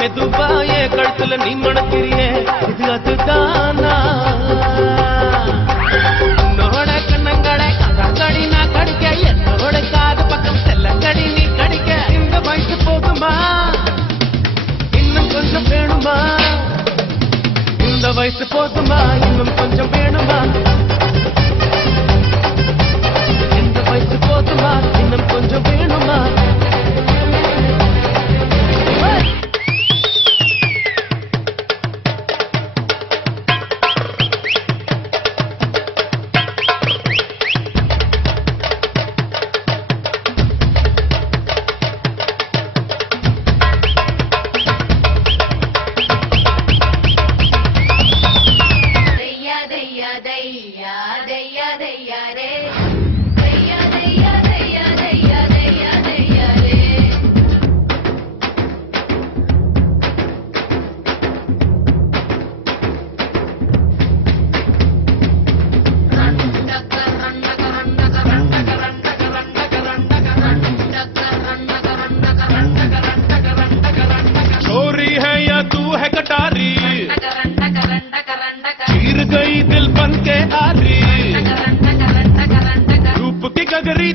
மெதுவாயே கழுத்துல நீ மணக்கிறியே இது அதுதானா என்னோட கண்ணங்களை கடி நான் கடிக்க என்னோட காது பக்கம் செல்லங்கடி நீ கடிக்க இந்த வயசு போதுமா இன்னும் கொஞ்சம் வேணுமா இந்த வயசு போதுமா இன்னும் கொஞ்சம் வேணுமா இந்த வயசு போதுமா இன்னும் கொஞ்சம் வேணுமா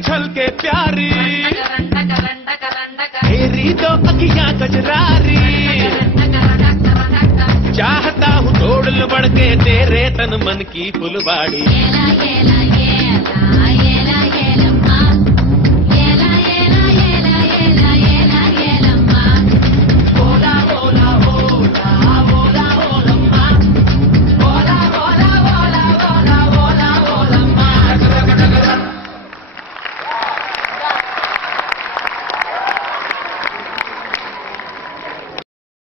छलके प्यारी तेरी तो अखियां कजरारी चाहता हूँ तोड़ बढ़ के तेरे तन मन की फुलवाड़ी